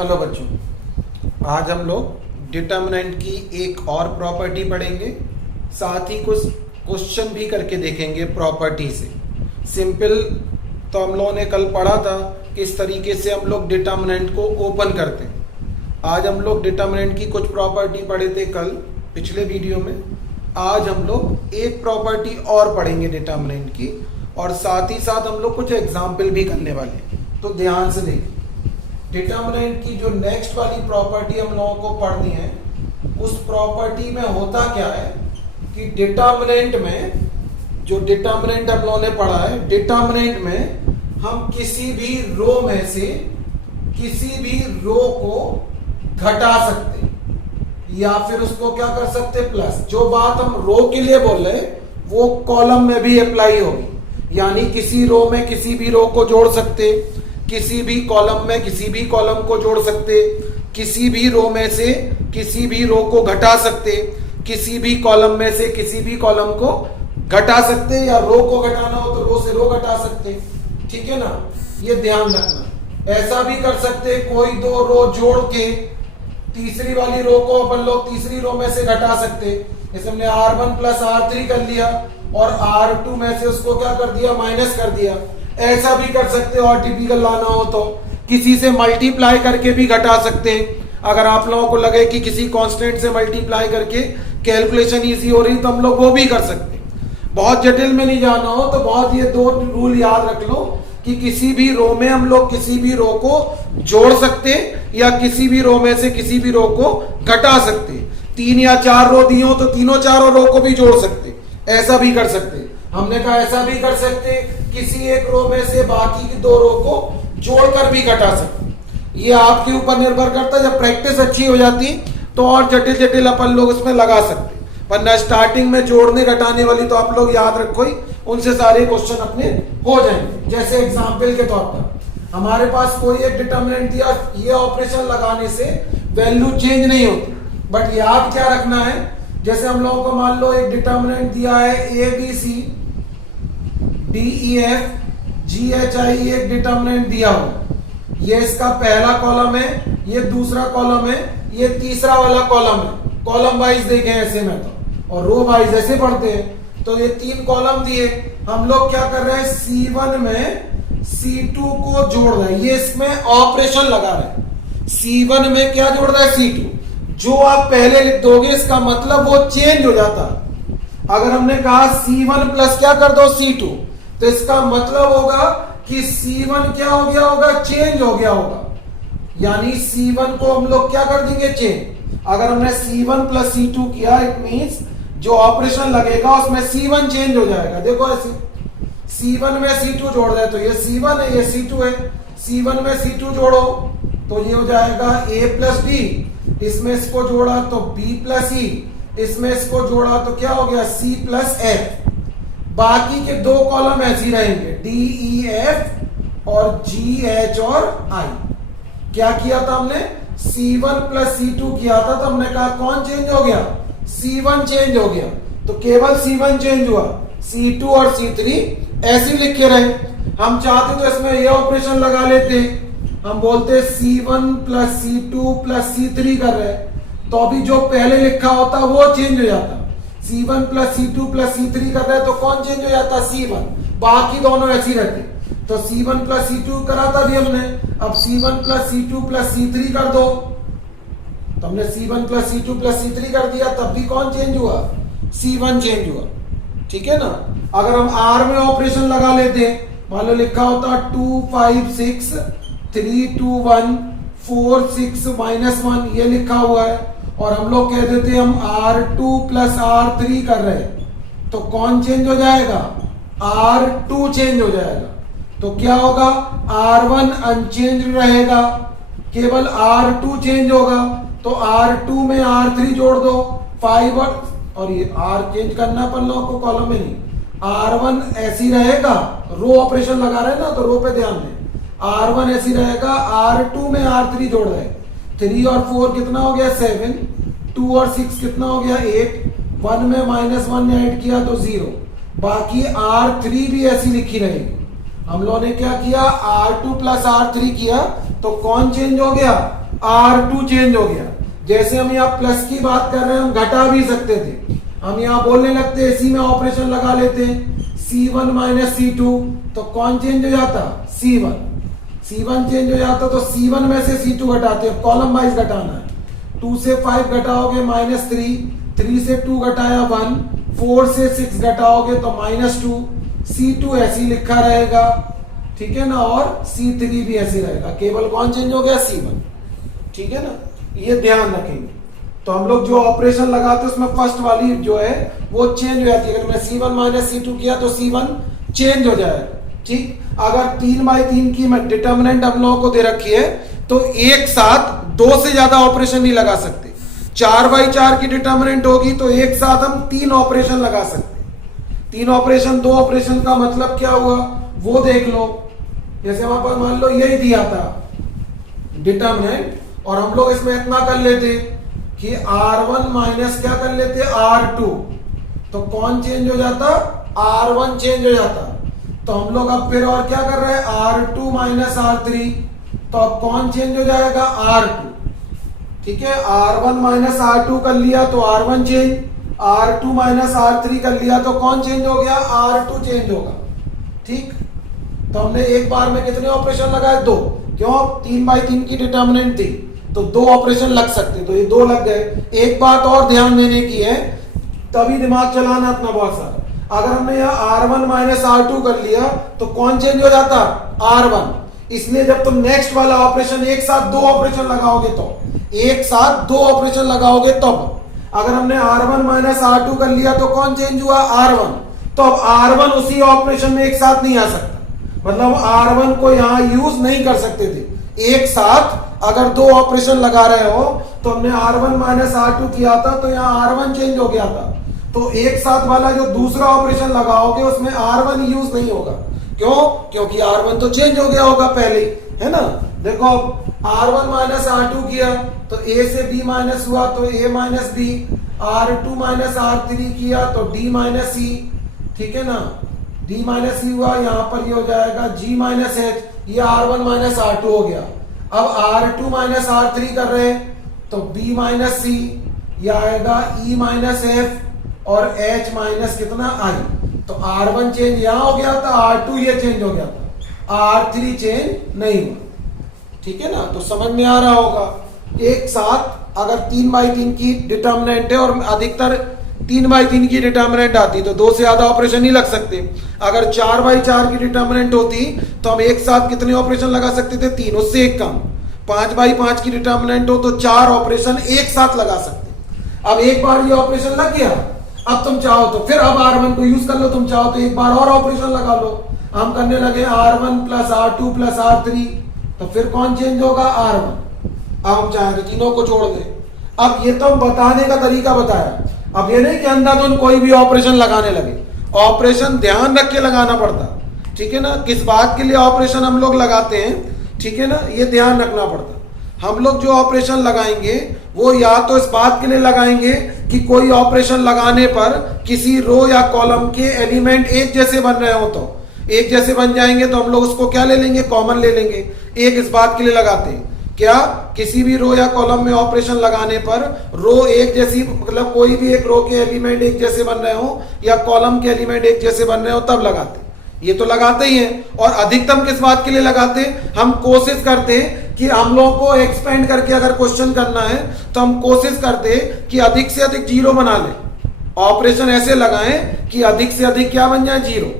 Hello बच्चों, आज हम लोग डिटर्मिनेंट की एक और प्रॉपर्टी पढ़ेंगे। साथ ही कुछ क्वेश्चन भी करके देखेंगे प्रॉपर्टी से। सिंपल तो हम लोगों ने कल पढ़ा था किस तरीके से हम लोग डिटर्मिनेंट को ओपन करते हैं। आज हम लोग डिटर्मिनेंट की कुछ प्रॉपर्टी पढ़े थे कल पिछले वीडियो में। आज हम लोग एक प्रॉपर्टी और पढ़ेंगे डिटर्मिनेंट की, और साथ ही साथ हम लोग कुछ एग्जाम्पल भी करने वाले हैं। तो ध्यान से देखिए, डिटर्मिनेंट की जो नेक्स्ट वाली प्रॉपर्टी हम लोगों को पढ़नी है, उस प्रॉपर्टी में होता क्या है कि डिटर्मिनेंट में, जो डिटर्मिनेंट हम लोगों ने पढ़ा है, डिटर्मिनेंट में हम किसी भी रो में से किसी भी रो को घटा सकते या फिर उसको क्या कर सकते, प्लस। जो बात हम रो के लिए बोल रहे वो कॉलम में भी अप्लाई होगी, यानी किसी रो में किसी भी रो को जोड़ सकते, किसी भी कॉलम में किसी भी कॉलम को जोड़ सकते, किसी भी रो में से किसी भी रो को घटा सकते, किसी भी कॉलम में से किसी भी कॉलम को घटा सकते, या रो को घटाना हो तो रो से रो घटा सकते। ठीक है ना, ये ध्यान रखना। ऐसा भी कर सकते, कोई दो रो जोड़ के तीसरी वाली रो को अपन लोग तीसरी रो में से घटा सकते। जैसे हमने R1 प्लस R3 कर लिया और R2 में से उसको क्या कर दिया, माइनस कर दिया। ऐसा भी कर सकते हो, और टिपिकल लाना हो तो किसी से मल्टीप्लाई करके भी घटा सकते हैं। अगर आप लोगों को लगे कि किसी कांस्टेंट से मल्टीप्लाई करके कैलकुलेशन इजी हो रही तो हम लोग वो भी कर सकते हैं। बहुत जटिल में नहीं जाना हो तो बहुत ये दो रूल याद रख लो कि किसी भी रो में हम लोग किसी भी रो को जोड़ सकते या किसी भी रो में से किसी भी रो को घटा सकते। 3 या 4 रो दी हो तो तीनों चारों रो को भी जोड़ सकते, ऐसा भी कर सकते। हमने कहा ऐसा भी कर सकते, किसी एक रो में से बाकी की 2 रो को जोड़कर भी घटा सकते। ये आपके ऊपर निर्भर करता है। जब प्रैक्टिस अच्छी हो जाती तो और जटिल जटिल अपन लोग उसमें लगा सकते, वरना स्टार्टिंग में जोड़ने घटाने वाली तो आप लोग याद रखो ही, उनसे सारे क्वेश्चन अपने हो जाएंगे। जैसे एग्जाम्पल के तौर पर हमारे पास कोई एक डिटर्मिनेंट दिया, ये ऑपरेशन लगाने से वैल्यू चेंज नहीं होती, बट याद क्या रखना है, जैसे हम लोगों को मान लो एक डिटर्मिनेंट दिया है ABC DEF GHI, एक डिटर्मिनेंट दिया हो। ये इसका पहला कॉलम है, ये दूसरा कॉलम है, ये तीसरा वाला कॉलम है। कॉलम वाइज देखें ऐसे में तो, और रो वाइज ऐसे पढ़ते हैं। तो ये 3 कॉलम दिए, हम लोग क्या कर रहे हैं, C1 में C2 को जोड़ रहे हैं। ये इसमें ऑपरेशन लगा रहे हैं। C1 में क्या जोड़ रहा है, C2। जो आप पहले लिख दोगे इसका मतलब वो चेंज हो जाता। अगर हमने कहा C1 प्लस क्या कर दो, C2, तो इसका मतलब होगा कि C1 क्या हो गया होगा, चेंज हो गया होगा। यानी C1 को हम लोग क्या कर देंगे, चेंज। अगर हमने C1 प्लस C2 किया, इट मींस जो ऑपरेशन लगेगा उसमें C1 चेंज हो जाएगा। देखो ऐसे C1 में C2 जोड़ रहे तो ये C1 है, ये C2 है। C1 में C2 जोड़ो तो ये हो जाएगा A प्लस B, इसमें इसको जोड़ा तो B प्लस E, इसमें इसको जोड़ा तो क्या हो गया, C प्लस F। बाकी के 2 कॉलम ऐसे ही रहेंगे, D E F और G H और I। क्या किया था हमने, C1 प्लस C2 किया था, तो हमने कहा कौन चेंज हो गया, C1 चेंज हो गया। तो केवल C1 चेंज हुआ, C2 और C3 ऐसे लिखे रहे। हम चाहते तो इसमें ये ऑपरेशन लगा लेते, हम बोलते C1 plus C2 plus C3 कर रहे, तो अभी जो पहले लिखा होता वो चेंज हो जाता। C1 plus C2 plus C3 कर रहे तो कौन चेंज हो जाता, C1। बाकी दोनों ऐसे ही रहते। तो C1 प्लस C2 करा था भी हमने, अब C1 plus C2 plus C3 कर दो, तो हमने C1 plus C2 plus C3 कर दिया, तब भी कौन चेंज हुआ, C1 चेंज हुआ। ठीक है ना। अगर हम R में ऑपरेशन लगा लेते, मान लो लिखा होता 2 5 6 3 2 1 4 6 -1, ये लिखा हुआ है, और हम लोग कह देते हम R2 प्लस R3 कर रहे, तो कौन चेंज हो जाएगा, R2 चेंज हो जाएगा। तो क्या होगा, R1 अनचेंज रहेगा, केवल R2 चेंज होगा। तो R2 में R3 जोड़ दो, 5, और ये R चेंज करना अपन लोगों को कॉलम में नहीं, R1 ऐसी रहेगा, रो ऑपरेशन लगा रहे हैं ना, तो रो पे ध्यान दें। R1 ऐसी रहेगा, R2 में R3 जोड़ रहे, 3 और 4 कितना हो गया, 7, 2 और 6 कितना हो गया, 8, 1 में -1 ऐड किया तो 0। बाकी R3 भी ऐसी लिखी रहेगी। हम लोगों ने क्या किया, R2 प्लस R3 किया, तो कौन चेंज हो गया, R2 चेंज हो गया। जैसे हम यहाँ प्लस की बात कर रहे हैं, हम घटा भी सकते थे, हम यहाँ बोलने लगते इसी में ऑपरेशन लगा लेते C1 माइनस C2, तो कौन चेंज हो जाता? C1 चेंज हो जाता, तो C1 में से C2 घटाते हो, कॉलम वाइज घटाना है। 2 से 5 घटाओगे -3, 3 से 2 घटाया 1, 4 से 6 घटाओगे तो -2, C2 ऐसे ही लिखा रहेगा, ठीक है ना, और C3 भी ऐसे रहेगा, केवल कौन चेंज हो गया? C1, ठीक है ना, ये ध्यान रखेंगे। तो हम लोग जो ऑपरेशन लगाते हैं उसमें फर्स्ट वाली जो है वो चेंज हो जाती है। अगर मैं C1 माइनस C2 किया तो C1 चेंज हो जाएगा, ठीक। अगर 3/3 की डिटर्मिनेंट हम लोगों को दे रखी है तो एक साथ 2 से ज्यादा ऑपरेशन नहीं लगा सकते। 4/4 की डिटर्मिनेंट होगी तो एक साथ हम 3 ऑपरेशन लगा सकते। 3 ऑपरेशन, 2 ऑपरेशन का मतलब क्या हुआ वो देख लो। जैसे वहां पर मान लो यही दिया था डिटर्मिनेंट, और हम लोग इसमें इतना कर लेते कि R1 माइनस क्या कर लेते? R2, तो कौन चेंज हो जाता? R1 चेंज हो जाता। तो हम लोग अब फिर और क्या कर रहे हैं? R2 माइनस R3, तो अब कौन चेंज हो जाएगा? R2, ठीक है। R1 माइनस R2 कर लिया तो R1 change, R2 minus R3 कर लिया तो कौन चेंज हो गया? R2 चेंज होगा, ठीक। तो हमने एक बार में कितने ऑपरेशन लगाए? 2, क्यों? 3/3 की डिटर्मिनेंट थी तो 2 ऑपरेशन लग सकते, तो ये 2 लग गए। एक बात और ध्यान देने की है, तभी दिमाग चलाना अपना बहुत सारा। अगर हमने यहाँ R1 माइनस R2 कर लिया तो कौन चेंज हो जाता? R1। इसलिए जब तुम नेक्स्ट वाला ऑपरेशन एक साथ 2 ऑपरेशन लगाओगे तो एक साथ 2 ऑपरेशन लगाओगे तब। अगर हमने R1 माइनस R2 कर लिया तो कौन चेंज हुआ? R1। तो अब R1 उसी ऑपरेशन में एक साथ नहीं आ सकता, मतलब R1 को यहां यूज नहीं कर सकते थे। एक साथ अगर 2 ऑपरेशन लगा रहे हो तो हमने R1 माइनस R2 किया था तो यहाँ R1 चेंज हो गया था, तो एक साथ वाला जो दूसरा ऑपरेशन लगाओगे उसमें R1 यूज नहीं होगा। क्यों? क्योंकि R1 तो चेंज हो गया होगा पहले, है ना। देखो R1 माइनस R2 किया तो A से B माइनस हुआ तो A minus B, R2 minus R3 किया तो D माइनस C, ठीक है ना, D माइनस C हुआ, यहां पर ये हो जाएगा G माइनस H, ये R1 माइनस R2 हो गया। अब R2 माइनस R3 कर रहे तो B माइनस C, ये आएगा E माइनस F और H माइनस कितना I, तो R1 चेंज यहां हो गया था, R2 ये चेंज हो गया था, R3 चेंज नहीं हुआ, ठीक है ना। तो समझ में आ रहा होगा। एक साथ अगर 3/3 की डिटर्मिनेंट है और अधिकतर 3/3 की डिटर्मिनेंट आती तो 2 से ज्यादा ऑपरेशन नहीं लग सकते। अगर 4/4 की डिटर्मिनेंट होती तो हम एक साथ कितने ऑपरेशन लगा सकते थे? 3, उससे एक कम। 5/5 की डिटर्मिनेंट हो तो 4 ऑपरेशन एक साथ लगा सकते। अब एक बार ये ऑपरेशन लग गया, अब तुम चाहो तो फिर अब R1 को यूज कर लो, तुम चाहो तो एक बार और ऑपरेशन लगा लो। हम करने लगे R1 plus R2 plus R3, तो फिर कौन चेंज होगा? R1। अब हम चाहे तो तीनों को जोड़ दें। अब ये तो हम बताने का तरीका बताया, अब ये नहीं कि अंधाधुन कोई भी ऑपरेशन लगाने लगे। ऑपरेशन ध्यान रख के लगाना पड़ता, ठीक है ना, किस बात के लिए ऑपरेशन हम लोग लगाते हैं, ठीक है ना, ये ध्यान रखना पड़ता। हम लोग जो ऑपरेशन लगाएंगे वो या तो इस बात के लिए लगाएंगे कि कोई ऑपरेशन लगाने पर किसी रो या कॉलम के एलिमेंट एक जैसे बन रहे हो, तो एक जैसे बन जाएंगे तो हम लोग उसको क्या ले लेंगे? कॉमन ले लेंगे। एक इस बात के लिए लगाते हैं क्या, किसी भी रो या कॉलम में ऑपरेशन लगाने पर रो एक जैसी, मतलब कोई भी एक रो के एलिमेंट एक जैसे बन रहे हो या कॉलम के एलिमेंट एक जैसे बन रहे हो तब लगाते, ये तो लगाते ही हैं। और अधिकतम किस बात के लिए लगाते? हम कोशिश करते कि हम लोगों को एक्सपेंड करके अगर क्वेश्चन करना है तो हम कोशिश करते कि अधिक से अधिक 0 बना ले, ऑपरेशन ऐसे लगाएं कि अधिक से अधिक क्या बन जाए? 0,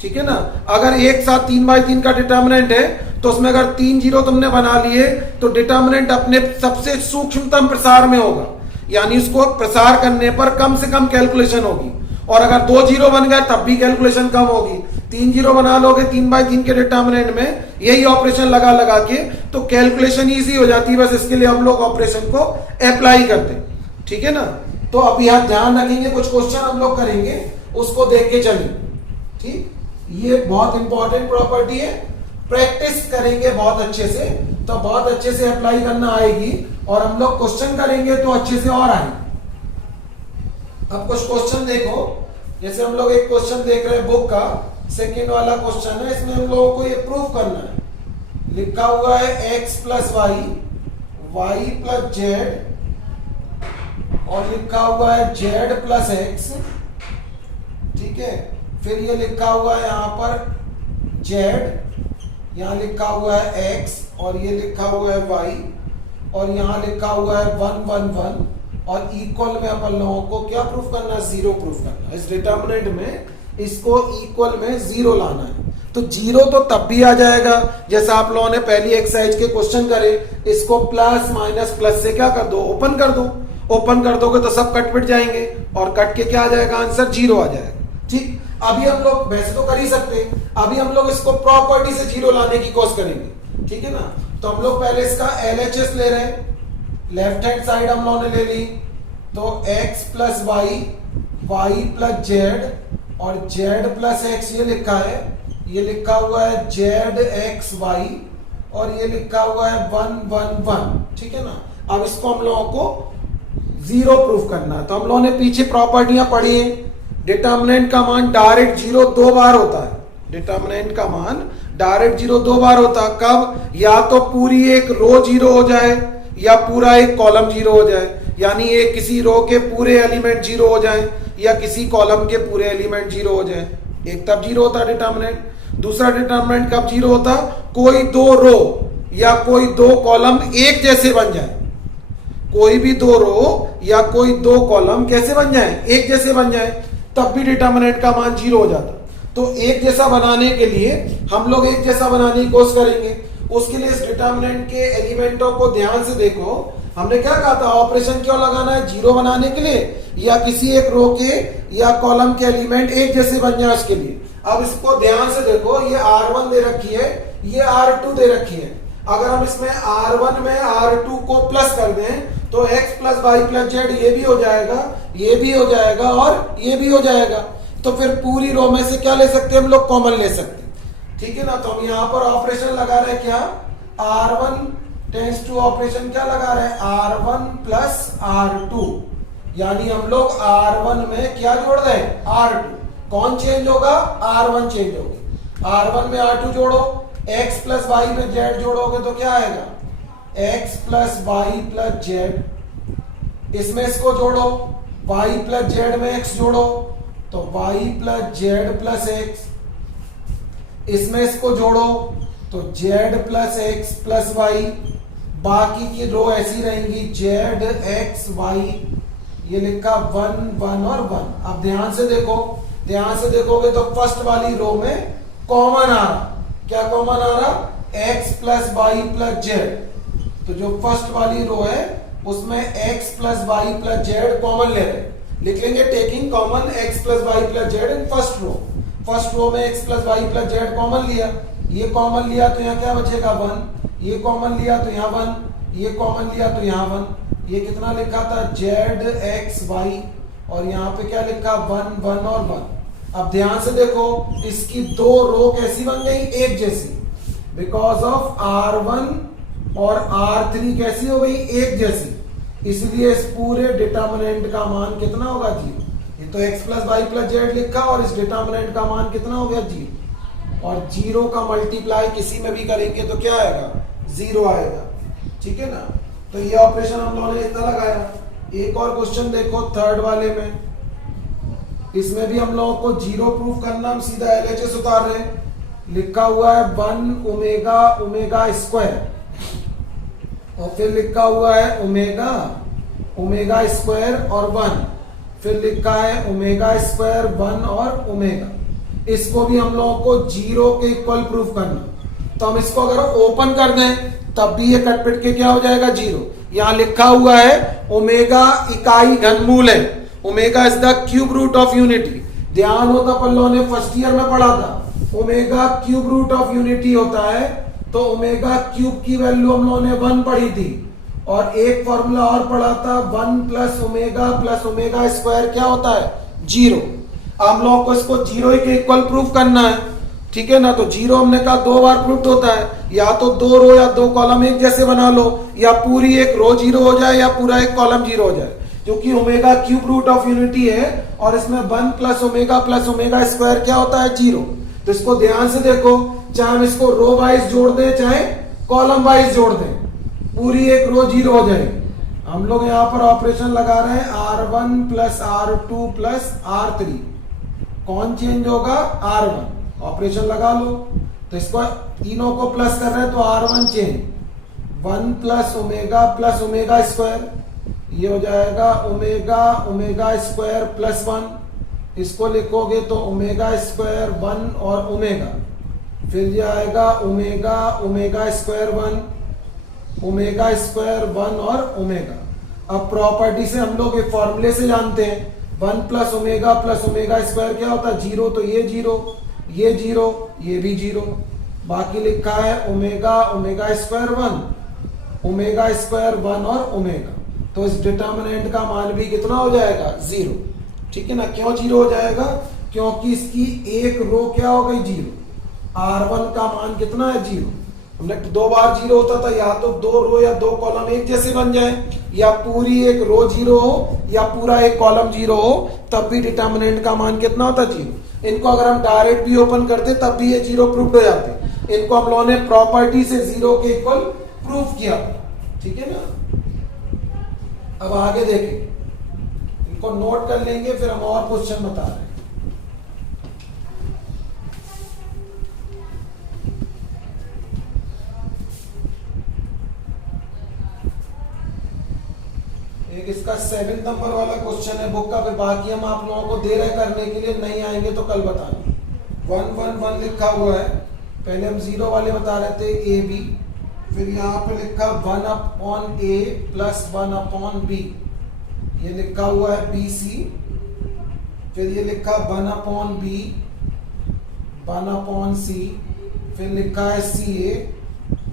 ठीक है ना। अगर एक साथ 3/3 का डिटर्मिनेंट है तो उसमें अगर 3 0 तुमने बना लिए तो डिटर्मिनेंट अपने सबसे सूक्ष्मतम प्रसार में होगा, यानी इसको प्रसार करने पर कम से कम कैलकुलेशन होगी। और अगर 2 0 बन गए तब भी कैलकुलेशन कम होगी। 3 0 बना लोगे 3/3 के डिटर्मिनेंट में, यही ऑपरेशन लगा लगा के तो कैलकुलेशन ईजी हो जाती है। बस इसके लिए हम लोग ऑपरेशन को अप्लाई करते हैं, ठीक है ना। तो अब यहां ध्यान रखेंगे, कुछ क्वेश्चन हम लोग करेंगे उसको देख के चलिए, ठीक। ये बहुत इंपॉर्टेंट प्रॉपर्टी है, प्रैक्टिस करेंगे बहुत अच्छे से तो बहुत अच्छे से अप्लाई करना आएगी, और हम लोग क्वेश्चन करेंगे तो अच्छे से और आएंगे। अब कुछ क्वेश्चन देखो, जैसे हम लोग एक क्वेश्चन देख रहे हैं बुक का, सेकेंड वाला क्वेश्चन है, इसमें हम लोगों को ये प्रूव करना है। लिखा हुआ है x plus Y y plus Z और लिखा हुआ है z प्लस एक्स, ठीक है। फिर ये लिखा हुआ है यहां पर z, यहां लिखा हुआ है x और ये लिखा हुआ है y और यहां लिखा हुआ है 1 1 1 और इक्वल में अपन लोगों को क्या प्रूफ करना है, जीरो प्रूफ करना है। इस डिटर्मिनेंट में इसको इक्वल में जीरो लाना है। तो जीरो तो तब भी आ जाएगा जैसा आप लोगों ने पहली एक्सरसाइज के क्वेश्चन करे, इसको प्लस माइनस प्लस से क्या कर दो, ओपन कर दो। ओपन कर दोगे तो सब कट पिट जाएंगे और कट के क्या आ जाएगा, आंसर जीरो आ जाएगा। ठीक, अभी हम लोग वैसे तो कर ही सकते हैं, अभी हम लोग इसको प्रॉपर्टी से जीरो लाने की कोशिश करेंगे, ठीक है ना। तो हम लोग पहले इसका LHS ले रहे हैं, लेफ्ट हैंड साइड हम लोगों ने ले ली, तो x plus Y, Y plus Z और जेड प्लस एक्स ये लिखा है, ये लिखा हुआ है जेड एक्स वाई और ये लिखा हुआ है 1 1 1, ठीक है ना। अब इसको हम लोगों को जीरो प्रूफ करना है। तो हम लोगों ने पीछे प्रॉपर्टियां पढ़ी है, डिटर्मिनेंट का मान डायरेक्ट जीरो दो बार होता है, डिटर्मिनेंट का मान डायरेक्ट जीरो दो बार होता है। कब, या तो पूरी एक रो जीरो हो जाए या पूरा एक कॉलम जीरो हो जाए, यानी एक किसी रो के पूरे एलिमेंट जीरो हो जाए या किसी कॉलम के पूरे एलिमेंट जीरो हो जाए, एक तब जीरो होता है डिटर्मिनेंट। दूसरा डिटर्मिनेंट कब जीरो होता, कोई दो रो या कोई दो कॉलम एक जैसे बन जाए, कोई भी दो रो या कोई दो कॉलम कैसे बन जाए, एक जैसे बन जाए, तब भी डिटर्मिनेंट का मान जीरो हो जाता। तो एक जैसा बनाने के लिए हम लोग एक जैसा बनाने की कोशिश करेंगे। उसके लिए इस डिटर्मिनेंट के एलिमेंटों को ध्यान से देखो। हमने क्या कहा था, ऑपरेशन क्यों लगाना है, जीरो बनाने के लिए या किसी एक रो के या कॉलम के एलिमेंट एक जैसे बन जाए उसके लिए। अब इसको ध्यान से देखो, ये R1 दे रखी है, ये R2 दे रखी है। अगर हम इसमें R1 में R2 को प्लस कर दें तो x plus Y plus Z ये भी हो जाएगा, ये भी हो जाएगा और ये भी हो जाएगा। तो फिर पूरी रो में से क्या ले सकते हैं हम लोग, कॉमन ले सकते हैं, ठीक है ना। तो हम यहाँ पर ऑपरेशन लगा रहे हैं क्या, R1 टेंड्स टू ऑपरेशन क्या लगा रहे हैं, R1 प्लस R2, यानी हम लोग R1 में क्या जोड़ रहे हैं, R2। कौन चेंज होगा, R1 चेंज होगी। R1 में R2 जोड़ो, x प्लस वाई में जेड जोड़ोगे तो क्या आएगा, x plus Y plus Z. इसमें इसको जोड़ो, y प्लस जेड में x जोड़ो तो y plus Z plus X. इसमें इसको जोड़ो तो z plus X plus Y. बाकी की रो ऐसी रहेंगी z एक्स वाई, ये लिखा 1 1 और 1। अब ध्यान से देखो, ध्यान से देखोगे तो फर्स्ट वाली रो में कॉमन आ रहा, क्या कॉमन आ रहा, x plus Y plus Z. तो जो फर्स्ट वाली रो है उसमें x plus Y plus Z common ले रहे, लिख लेंगे taking common x plus Y plus Z in first row. First row में x plus Y plus Z common लिया, ये कॉमन लिया तो यहाँ क्या बचेगा 1, ये कॉमन लिया तो यहाँ 1, ये कॉमन लिया तो यहाँ 1। ये कितना लिखा था, जेड एक्स वाई और यहाँ पे क्या लिखा 1 1 और 1। अब ध्यान से देखो, इसकी दो रो कैसी बन गई, एक जैसी, बिकॉज ऑफ R1 और R3 कैसी हो गई, एक जैसी। इसलिए इस पूरे डिटर्मिनेंट का मान कितना होगा, जीरो। ये तो x plus Y plus Z लिखा और इस डिटर्मिनेंट का मान कितना हो गया, जीरो। और जीरो का मल्टीप्लाई किसी में भी करेंगे तो क्या आएगा, जीरो आएगा, ठीक है ना। तो ये ऑपरेशन हम लोगों ने इतना लगाया। एक और क्वेश्चन देखो थर्ड वाले में, इसमें भी हम लोगों को जीरो प्रूफ करना, हम सीधा LHS उतार रहे हैं। लिखा हुआ है 1 ओमेगा ओमेगा स्क्वायर और फिर लिखा हुआ है ओमेगा ओमेगा स्क्वायर और 1, फिर लिखा है ओमेगा स्क्वायर 1 और ओमेगा। इसको भी हम लोगों को जीरो के इक्वल प्रूफ करना। तो हम इसको अगर ओपन कर दें तब भी ये कट पिट के क्या हो जाएगा, जीरो। यहां लिखा हुआ है ओमेगा इकाई घनमूल है, omega is the cube root of unity. ध्यान हो तो अपन लोगों ने फर्स्ट ईयर में पढ़ा था, omega cube root of unity होता है। तो ओमेगा क्यूब की वैल्यू हम लोगों ने 1 पढ़ी थी और एक फॉर्मूला और पढ़ा था 1 प्लस ओमेगा स्क्वायर क्या होता है, जीरो। हम लोगों को इसको जीरो के इक्वल प्रूफ करना है, ठीक है ना। तो जीरो हमने कहा दो बार प्रूफ होता है, या तो दो रो या दो कॉलम एक जैसे बना लो, या पूरी एक रो जीरो हो जाए या पूरा एक कॉलम जीरो हो जाए, क्योंकि omega cube root of unity है और इसमें 1 प्लस ओमेगा स्क्वायर क्या होता है, जीरो। तो इसको ध्यान से देखो, चाहे हम इसको रो वाइज जोड़ दें चाहे कॉलम वाइज जोड़ दें, पूरी एक रो जीरो हो जाएगी। हम लोग यहाँ पर ऑपरेशन लगा रहे हैं R1 plus R2 plus R3। कौन चेंज होगा? R1। ऑपरेशन लगा लो, तो इसको तीनों को प्लस कर रहे हैं तो R1 change 1 plus omega square, ये हो जाएगा ओमेगा स्क्वायर प्लस 1। इसको लिखोगे तो ओमेगा स्क्वायर 1 और ओमेगा, फिर जाएगा ओमेगा स्क्वायर 1, ओमेगा स्क्वायर 1 और ओमेगा। अब प्रॉपर्टी से हम लोग एक फॉर्मूले से जानते हैं 1 प्लस ओमेगा स्क्वायर क्या होता है? जीरो। तो ये जीरो, ये जीरो, ये भी जीरो। बाकी लिखा है ओमेगा स्क्वायर 1, ओमेगा स्क्वायर 1 और ओमेगा। तो इस डिटर्मिनेंट का मान भी कितना हो जाएगा? जीरो। ठीक है ना? क्यों जीरो हो जाएगा? क्योंकि इसकी एक रो क्या हो गई? जीरो। R1 का मान कितना है? जीरो। हमने दो बार जीरो होता था, या तो दो रो या दो कॉलम एक जैसे बन जाए, या पूरी एक रो जीरो हो या पूरा एक कॉलम जीरो हो, तब भी डिटर्मिनेंट का मान कितना होता? जीरो। इनको अगर हम डायरेक्ट भी ओपन करते तब भी ये जीरो प्रूफ हो जाते। इनको हम लोगों ने प्रॉपर्टी से जीरो के इक्वल प्रूफ किया। ठीक है ना? अब आगे देखें, इनको नोट कर लेंगे, फिर हम और क्वेश्चन बता रहे हैं। एक इसका 7 नंबर वाला क्वेश्चन है बुक का, फिर बाकी हम आप लोगों को दे रहे करने के लिए, नहीं आएंगे तो कल बताना। 1 1 1 लिखा हुआ है, पहले हम जीरो वाले बता रहे थे ए बी, फिर यहाँ पे लिखा 1 अपॉन ए प्लस 1 अपॉन बी, ये लिखा हुआ है बी सी, फिर ये लिखा 1 अपॉन बी 1 अपॉन सी, फिर लिखा है सी ए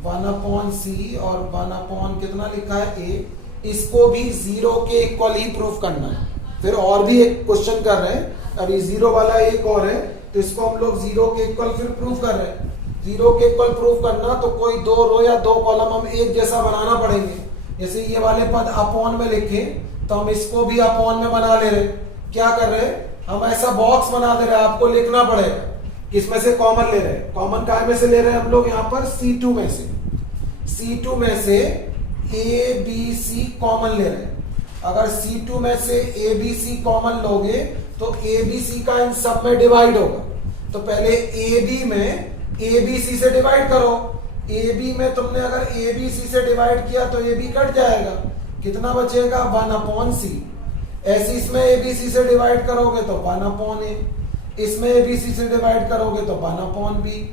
1 अपॉन सी और 1 अपॉन कितना लिखा है ए। इसको भी जीरो के इक्वल ही प्रूफ करना है। फिर और भी एक क्वेश्चन कर रहे हैं, अभी जीरो वाला एक और है, तो इसको हम लोग जीरो के इक्वल फिर प्रूफ कर रहे हैं। जीरो के इक्वल प्रूफ करना तो कोई दो रो या दो कॉलम हम एक जैसा बनाना पड़ेंगे। जैसे ये वाले पद अपॉन में लिखे तो हम इसको भी अपॉन में बना ले रहे। क्या कर रहे हैं? हम ऐसा बॉक्स बना दे रहे हैं, आपको लिखना पड़ेगा किसमें से कॉमन ले रहे हैं। कॉमन काय में से ले रहे हैं हम लोग? यहाँ पर C2 में से, C2 में से ए बी सी कॉमन ले रहे हैं। अगर C2 में से ए बी सी कॉमन लोगे तो ए बी सी का इन सब में डिवाइड होगा। तो पहले ए बी में ए बी सी से डिवाइड करो। ए बी में तुमने अगर ए बी सी से डिवाइड किया तो ए बी कट जाएगा, कितना बचेगा? 1 अपॉन सी। ऐसे इसमें ए बी सी से डिवाइड करोगे तो 1 अपॉन ए, इसमें ए बी सी से डिवाइड करोगे तो 1 अपॉन बी।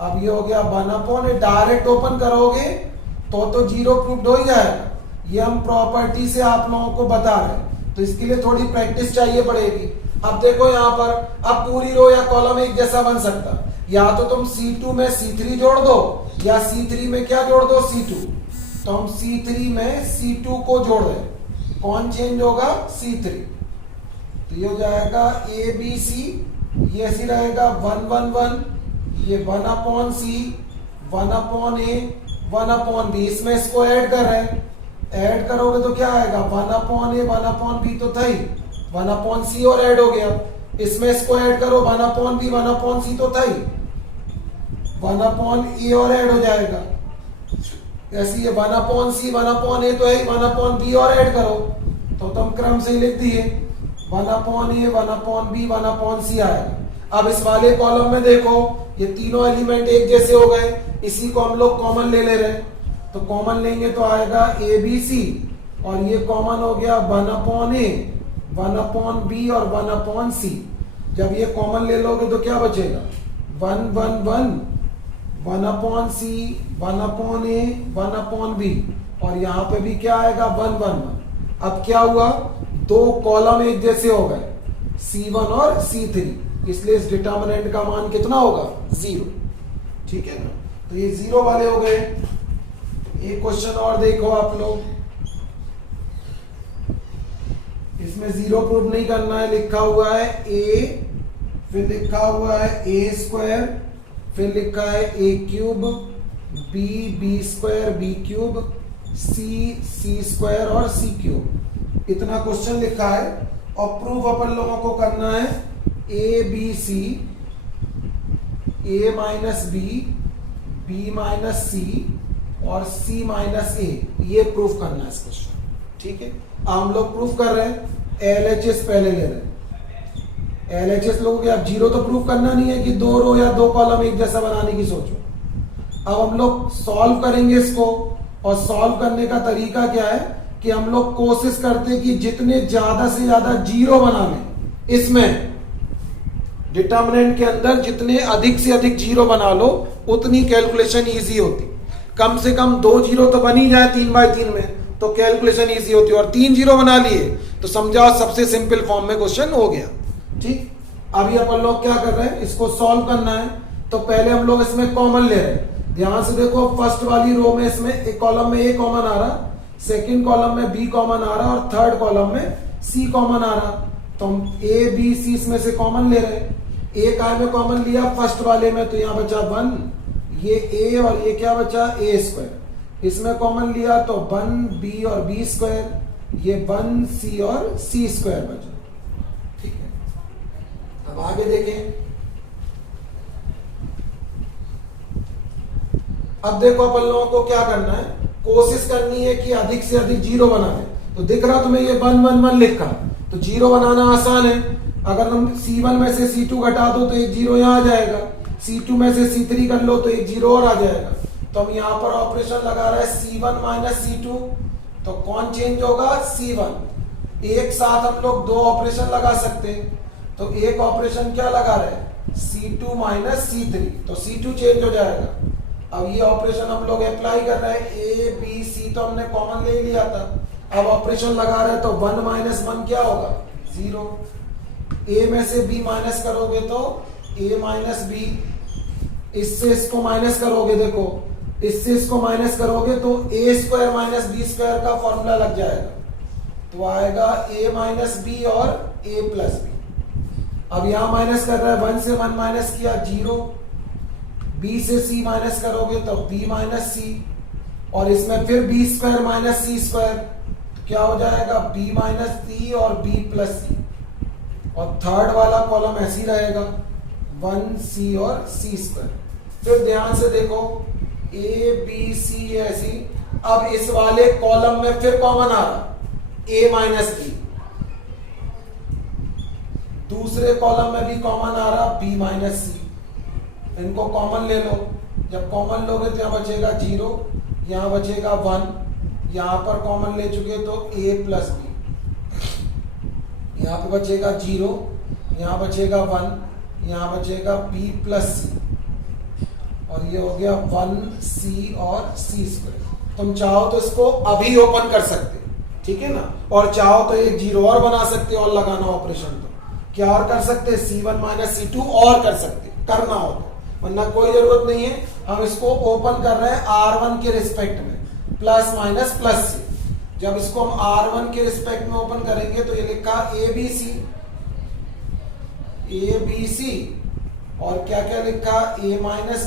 अब ये हो गया 1 अपॉन ए। डायरेक्ट ओपन करोगे तो जीरो प्रूफ हो ही जाएगा। ये हम प्रॉपर्टी से आप लोगों को बता रहे हैं, तो इसके लिए थोड़ी प्रैक्टिस चाहिए पड़ेगी। अब देखो यहाँ पर, अब पूरी रो या कॉलम एक जैसा बन सकता, या तो तुम C2 में C3 जोड़ दो, या C3 में क्या जोड़ दो? C2। तो हम C3 में C2 को जोड़ रहे, कौन चेंज होगा? C3। तो ये हो जाएगा ए बी सी, ये ऐसे रहेगा 1 1 1, ये 1 अपॉन सी 1 अपॉन ए 1 अपॉन बी। इसमें इसको ऐड कर रहे हैं, ऐड करोगे तो क्या आएगा? 1 अपॉन ए 1 अपॉन बी तो था ही, 1 अपॉन सी और ऐड हो गया। इसमें इसको ऐड करो 1 अपॉन बी 1 अपॉन सी तो था ही, 1 अपॉन ए और ऐड हो जाएगा। ऐसे ये 1 अपॉन सी 1 अपॉन ए तो है, 1 अपॉन बी और ऐड करो तो तुम क्रम से ही लिख दिए 1 अपॉन ए 1 अपॉन बी 1 अपॉन सी आएगा। अब इस वाले कॉलम में देखो, ये तीनों एलिमेंट एक जैसे हो गए, इसी को हम लोग कॉमन ले रहे हैं। तो कॉमन लेंगे तो आएगा ए बी सी, और ये कॉमन हो गया 1 अपॉन ए 1 अपॉन बी और 1 अपॉन सी। जब ये कॉमन ले लोगे तो क्या बचेगा? 1 1 1 1 अपॉन सी 1 अपॉन ए 1 अपॉन बी, और यहाँ पे भी क्या आएगा? 1 1 1। अब क्या हुआ? दो कॉलम एक जैसे हो गए, C1 और C3, इसलिए इस डिटर्मिनेंट का मान कितना होगा? 0। ठीक है ना? तो ये 0 वाले हो गए। एक क्वेश्चन और देखो आप लोग, इसमें 0 प्रूफ नहीं करना है। लिखा हुआ है a, फिर लिखा हुआ है a स्क्वायर, फिर लिखा है a cube, b square b cube, c square और c क्यूब। इतना क्वेश्चन लिखा है, और प्रूफ अपन लोगों को करना है A B C, A minus B, B minus C, और C माइनस A, ये प्रूफ करना है इस क्वेश्चन। ठीक है, हम लोग प्रूफ कर रहे हैं, LHS पहले ले रहे हैं। LHS लोगों आप जीरो तो प्रूफ करना नहीं है कि 2 रो या 2 कॉलम एक जैसा बनाने की सोचो। अब हम लोग सॉल्व करेंगे इसको, और सॉल्व करने का तरीका क्या है कि हम लोग कोशिश करते हैं कि जितने ज्यादा से ज्यादा जीरो बना लें इसमें, डिटर्मिनेंट के अंदर जितने अधिक से अधिक जीरो बना लो उतनी कैलकुलेशन इजी होती। कम से कम 2 जीरो तो बन ही जाए 3/3 में, तो कैलकुलेशन इजी होती है। और 3 जीरो बना लिए तो समझा सबसे सिंपल फॉर्म में क्वेश्चन हो गया। ठीक, अभी अपन लोग क्या कर रहे हैं, इसको सॉल्व करना है। तो पहले हम लोग इसमें कॉमन ले रहे हैं। ध्यान से देखो, फर्स्ट वाली रो में इसमें एक कॉलम में A कॉमन आ रहा, सेकंड कॉलम में B कॉमन आ रहा, और थर्ड कॉलम में C कॉमन आ रहा। तो हम A B C इसमें से कॉमन ले रहे हैं। A का में कॉमन लिया फर्स्ट वाले में, तो यहाँ बचा 1, ये A और ये क्या बचा A²। इसमें कॉमन लिया तो 1B और B², ये 1C और C² बचा। ठीक है, अब आगे देखें। अब देखो अपन लोगों को क्या करना है, कोशिश करनी है कि अधिक से अधिक जीरो बनाए। तो दिख रहा तुम्हें ये 1 1 1 लिखा, तो जीरो बनाना आसान है। अगर हम C1 में से C2 घटा दो तो एक जीरो यहाँ आ जाएगा, C2 में से C3 कर लो तो एक जीरो और आ जाएगा। तो हम यहाँ पर ऑपरेशन लगा रहे हैं C1 माइनस C2, तो कौन चेंज होगा, C1। एक साथ हम लोग 2 ऑपरेशन लगा सकते हैं, तो एक ऑपरेशन क्या लगा रहे हैं, C2 माइनस C3, तो C2 चेंज हो जाएगा। अब ये ऑपरेशन हम लोग अप्लाई कर रहे हैं, A B C तो हमने कॉमन ले लिया था। अब ऑपरेशन लगा रहे हैं तो 1 माइनस 1 क्या होगा, 0। A में से B माइनस करोगे तो A माइनस B, इससे इसको माइनस करोगे, देखो इससे इसको माइनस करोगे तो A² माइनस B² का फॉर्मूला लग जाएगा, तो आएगा A माइनस B और A प्लस B। अब यहां माइनस कर रहा है, 1 से 1 माइनस किया 0, B से C माइनस करोगे तो B माइनस C, और इसमें फिर B² माइनस C², तो क्या हो जाएगा B माइनस C और B प्लस C। और थर्ड वाला कॉलम ऐसी रहेगा, 1C और C²। फिर ध्यान से देखो A B C ऐसी। अब इस वाले कॉलम में फिर कॉमन आ रहा A माइनस B, दूसरे कॉलम में भी कॉमन आ रहा B माइनस C। इनको कॉमन ले लो, जब कॉमन लोगे तो यहाँ बचेगा 0, यहाँ बचेगा 1, यहाँ पर कॉमन ले चुके तो A प्लस B, यहाँ पे बचेगा 0, यहाँ बचेगा 1, यहाँ बचेगा B प्लस C, और ये हो गया 1C और C²। तुम चाहो तो इसको अभी ओपन कर सकते, ठीक है ना, और चाहो तो एक जीरो और बना सकते और लगाना ऑपरेशन, तो क्या और कर सकते, C1 माइनस C2 और कर सकते, करना हो तो, वरना कोई जरूरत नहीं है। हम इसको ओपन कर रहे हैं R1 के रिस्पेक्ट में, प्लस माइनस प्लस से। जब इसको हम R1 के रिस्पेक्ट में ओपन करेंगे तो ये लिखा ABC, और क्या क्या लिखा A minus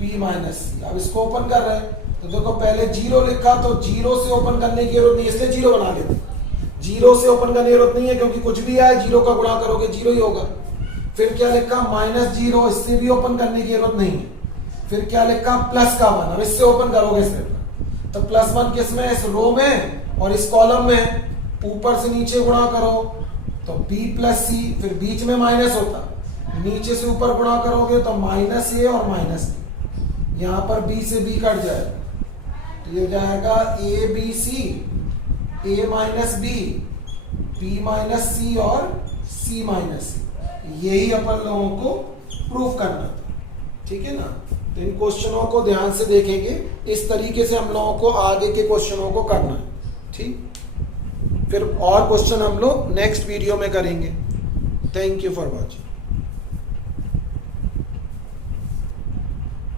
B minus C। अब इसको ओपन कर रहे हैं तो देखो पहले 0 लिखा, तो 0 से ओपन करने की जरूरत नहीं, इसलिए 0 बना लेते। 0 से ओपन करने की जरूरत नहीं है, क्योंकि कुछ भी आए 0 का गुणा करोगे 0 ही होगा। फिर क्या लिखा -0, इससे भी ओपन करने की जरूरत नहीं है। फिर क्या लिखा +1, अब इससे ओपन करोगे इस पेपर, तो +1 किसमें, इस रो में, और इस कॉलम में ऊपर से नीचे गुणा करो तो B प्लस C, फिर बीच में माइनस होता, नीचे से ऊपर गुणा करोगे तो -A और -B, यहाँ पर B से B कट जाएगा, तो ये जाएगा ABC, A minus B minus C और C माइनस C। यही अपन लोगों को प्रूफ करना था, ठीक है ना। तो इन क्वेश्चनों को ध्यान से देखेंगे, इस तरीके से हम लोगों को आगे के क्वेश्चनों को करना है, ठीक। फिर और क्वेश्चन हम लोग नेक्स्ट वीडियो में करेंगे। Thank you for watching.